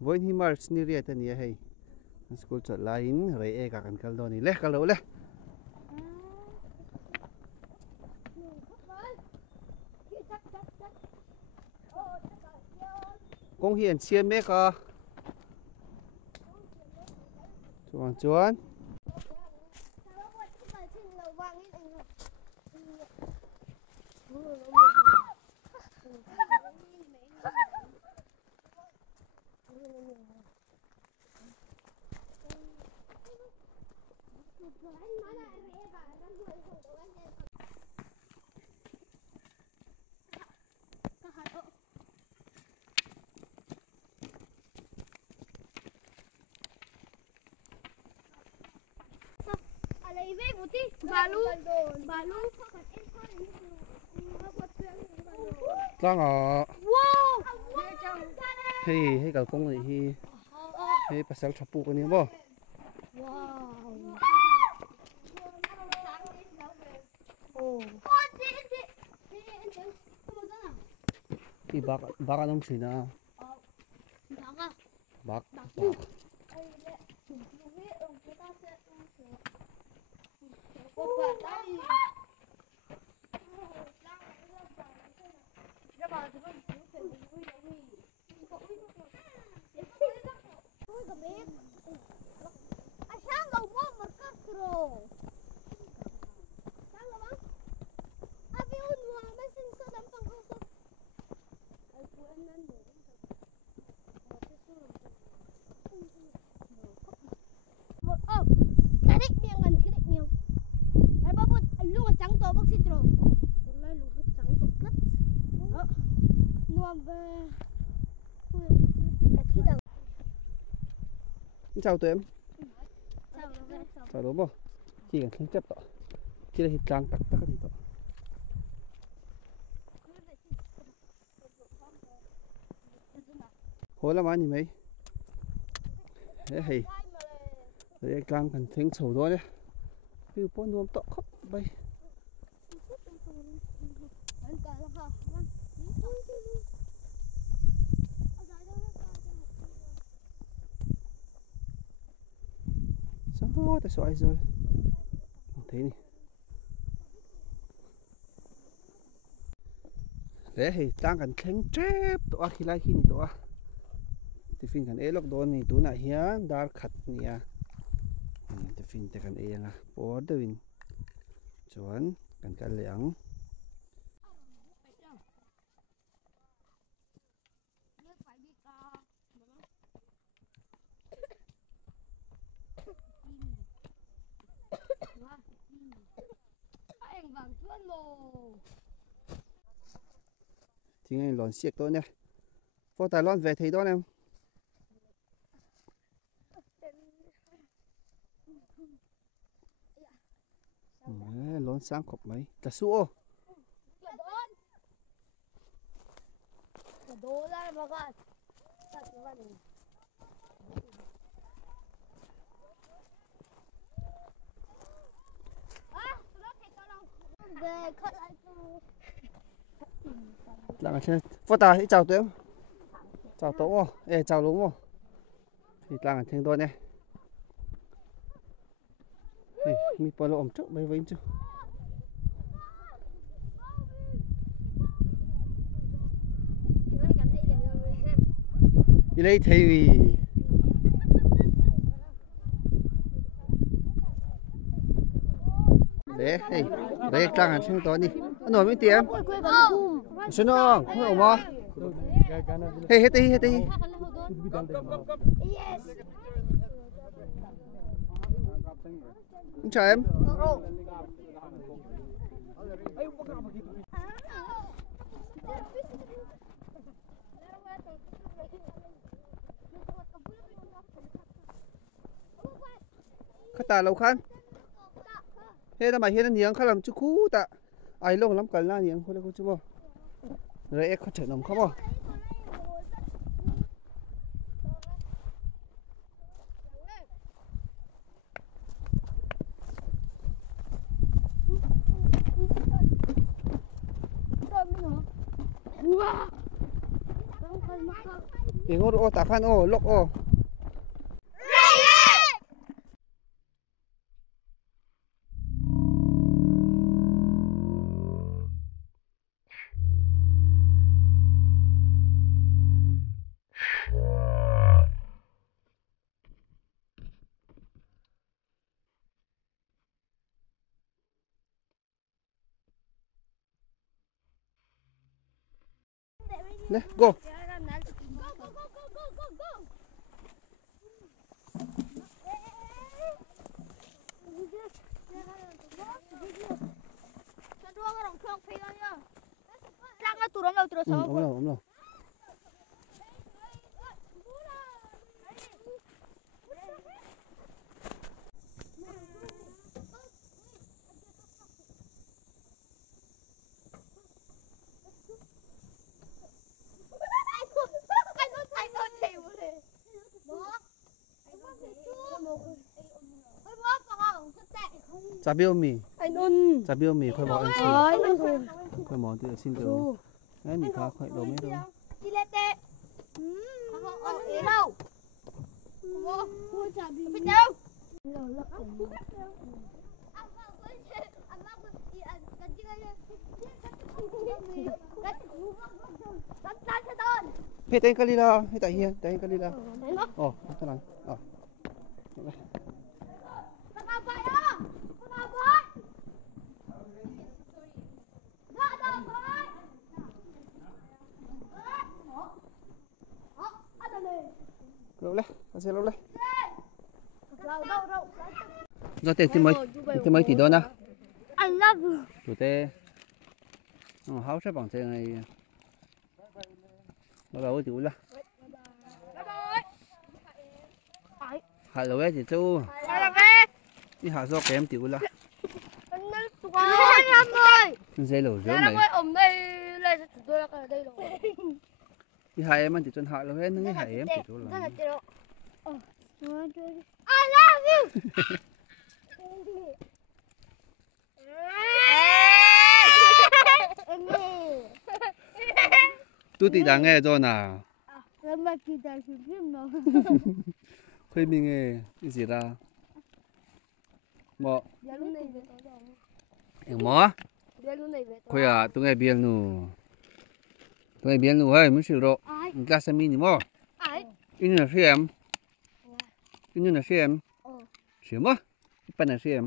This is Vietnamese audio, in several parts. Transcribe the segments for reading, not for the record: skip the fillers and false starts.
với hi mars ni riết anh hay school chọn line rồi e cả cần kal đó ni lẽ kal đâu lẽ công hiện xiên mấy cả chuan chuan Lang à hay cả công này hay pasal chapu cái này bo thì bác anh xin à bác chào tụi em chào đúng không chỉ cần không chấp tọ chỉ là hít trang tắc tắc thì tọ hồi làm ăn gì mấy đấy hay đấy trang cần thính sầu đó đấy từ bốn nuông tọ khóc bay sao tại sao ai rồi thế này đấy thì tăng cần khen chép tụi khi lại khi này tụi thì phim cần ế lóc đó này tụi này hiến dar khát nha thì phim thì cần ế nga bỏ đuôi chuẩn cần cái lẻng thì ngay lon xiếc tôi nè phô tài lon về thấy đó em lon sáng khóc mấy cả sữa là chơi phô tài chào tụi em chào tổ ê chào đúng không thì là thêm tôi này mi bỏ lộn trước mấy vĩnh chứ đi đây thì đấy trang thêm tôi đi anh nói mấy tiền xin không không mà hết đi chào em khát ta lâu khăn thế mà hiện niềng khá làm chú cú ta ai lâu lắm cả là niềng thôi là chú bò rồi em có chở nồng không bò ngô ô tạ phan ô lốc ô nè go ôm đâu chả biết mì anh ôn chả biết mì khoai bò ăn xin khoai bò tự xin được đấy mì khá khoai đồ mấy đâu đi lên tệ đâu biết đâu hết anh Kalila hết tại hiền tại anh Kalila ồ thế nào lâu đấy con sẽ lâu đấy do tiền thì mấy tỷ đô na I love you chủ tê háo sẽ bằng tiền này bắt đầu chủ là hạ lâu ấy thì chú đi hạ do kém tiểu là dây lẩu rớm này đi hai em ăn thì chân hạ lâu hết nó hai em thì chú là I love you tôi thì đã nghe rồi nào mà kỳ tài sử phim nó khơi mình nghe cái gì ra mọ em mọ khơi à tôi nghe biển nu hay muốn sửa rồi cái sao mình mọ ini là xem ini là xem xem á cái này xem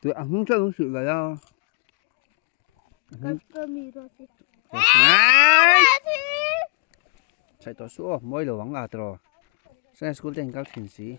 tôi ăn không cho nó sửa là do chạy tàu số mỗi lần vắng là rồi sẽ school tên cao thiền sĩ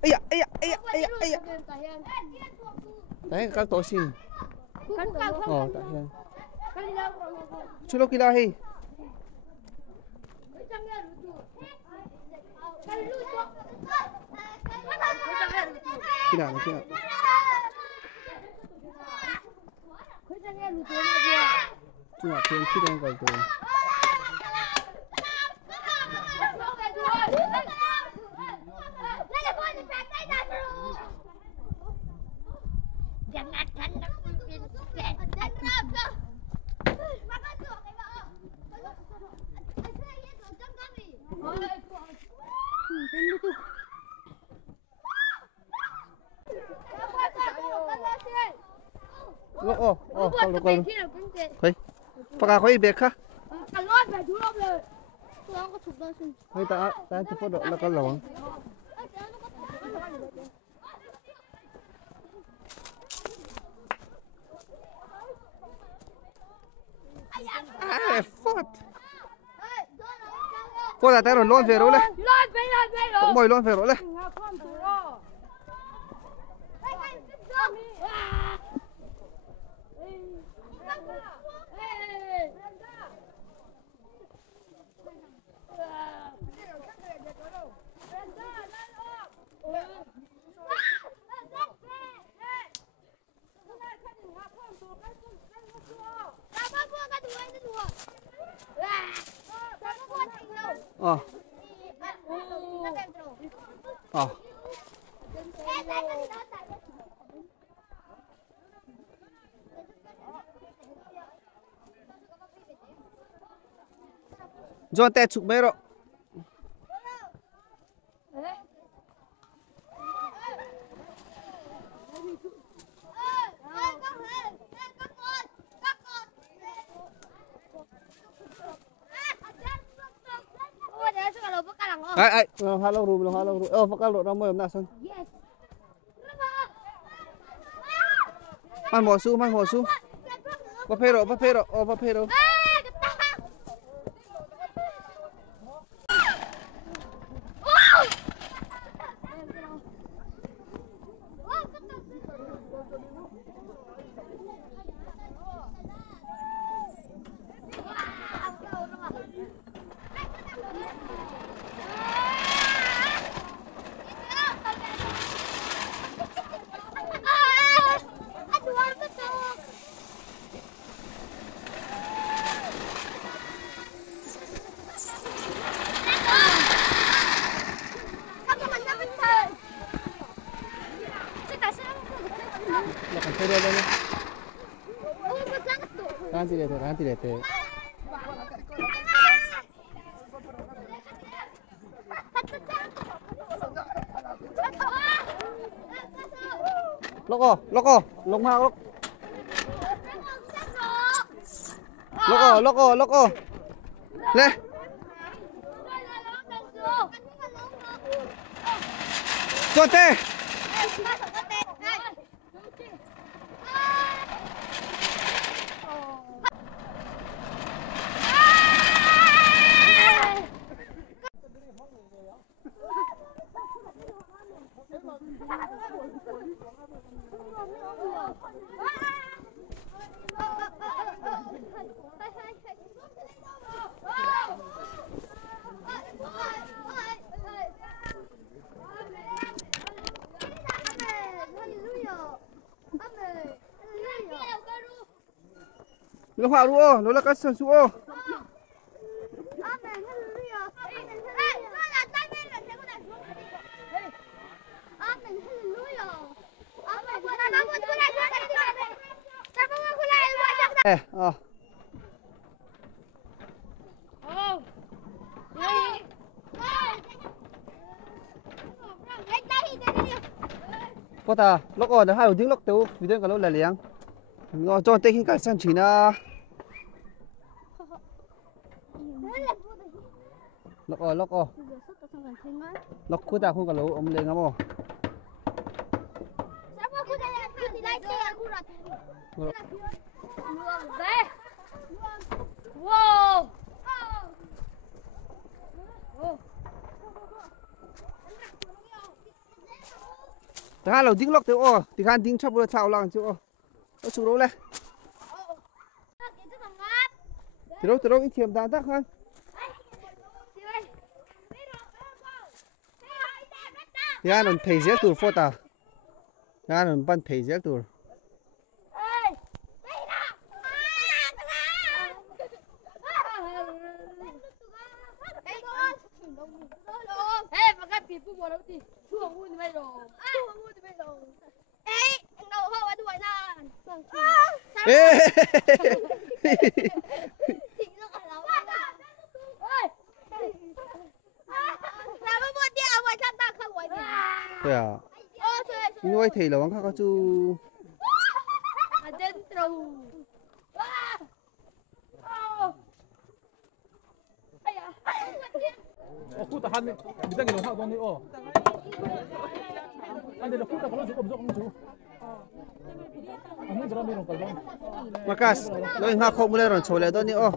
ấy đấy các tổ xin tại hiền chú lô kila hi kila chú ngọc thiên khi đang gọi tôi đâu coi coi pagka ko ibek ha hay ta chụp photô là con lồng phốt là tay rồi lon về rồi đấy cũng bồi lon về rồi đấy John te chuk mấy rồi. Ai, halo rum, halo rum. Oh, fakal ro ramai amna son. Man mo su. Papero, oh papero. Nanti deh. Loko, lok ma lok. Loko. Le. Chote. Nó hòa luôn, nó là cái sườn xuống. Có ta, lúc ở đó hai tiếng lúc tiêu, vì thế cả lúc là liang. Ngồi cho tên cái sang chỉ na. Lúc ở. Lúc cuối ta không có lỗ ông lên ngắm không? Wow. Ta hai đầu tiếng lúc tiêu ô, thì hai tiếng chắp vừa thảo lăng chứ ô. Nó xuống đâu lên. Từ đâu ít thiềm đàn tác hơn. Thì hai lần thầy dễ tùr phô ta. Hai lần bắn thầy dễ tùr. Thế à? Nuôi thầy là bằng khác chú. Khuta han bisa ngelo ha dong ni o. Ande lo khuta kalau cukup cukup cukup. Amun drum ni kalau. Makas, lo yang hak mulai ron chole do ni o.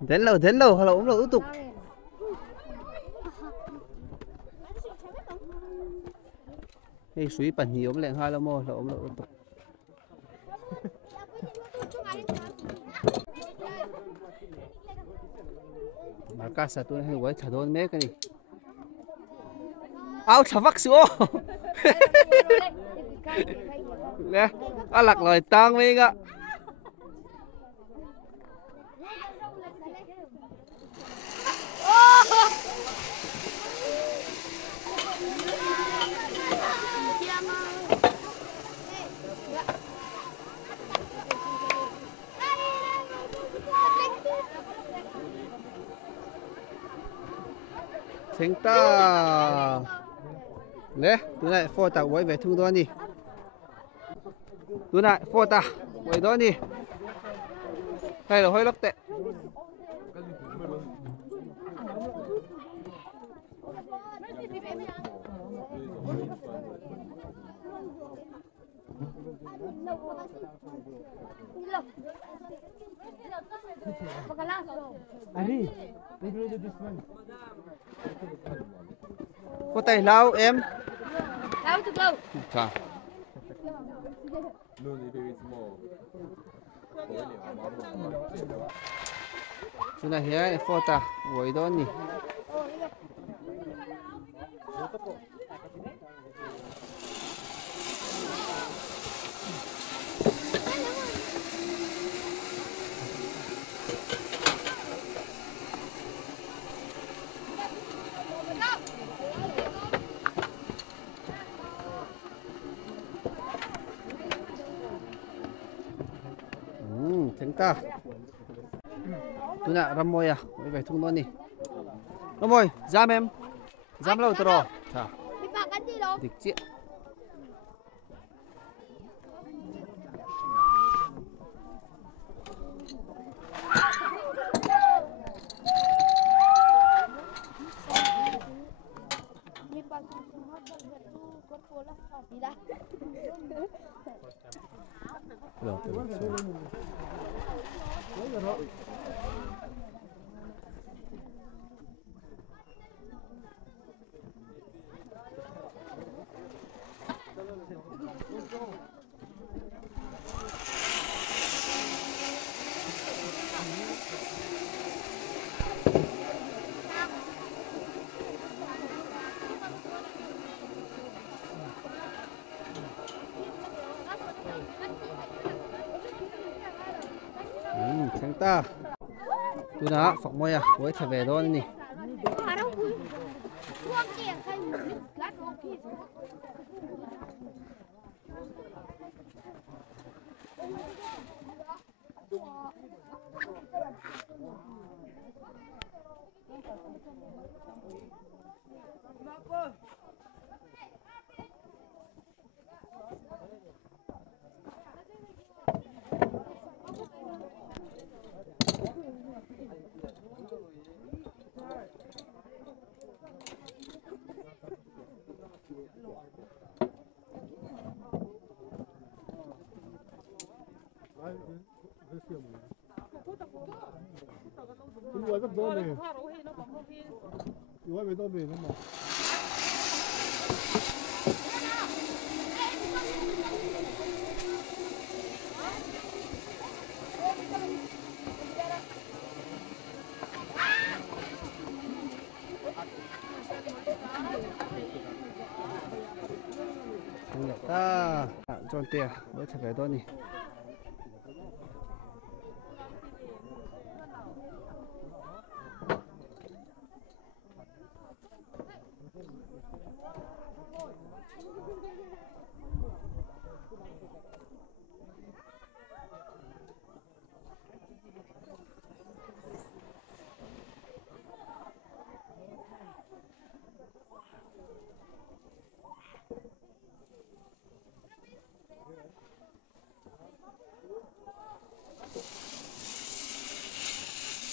Đến lâu, hay là ốm lâu tục. Hey, suy bẩn nhiều lẹn hai là mò là ốm lâu tục. Mà cá sấu này quay thả đòn mấy cái này. Áo chả vắt xíu. Nè, lạc lời tang mấy cái. thèn ta lẽ tụi này phô ta quay về thung đó đi tụi này phô ta quay đó đi hay là hơi lắc tệ Ari, they do this one. có tay lao em How to go? Chà. Tụi này hiện phô ta quay đó đi thèn ta tụi nè ram môi à quay về thung đó đi ram môi giam em giam lâu rồi chà Đi vào cái gì đâu? địch chị Đi vào cái gì hết rồi, tu có cô là đi đã. thèn ta tụi nè phọc môi à quay trở về đó đi Mà đâu cứ chuông kìa cây lát nó kìa. Iwan bắt đó này. Iwan bắt đó này mà. ta chọn tiền quay trở về đó đi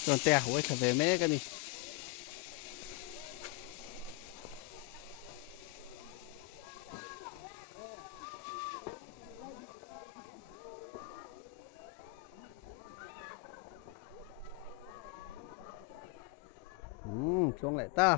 chọn tiền quay trở về mấy cái đi xuống lại ta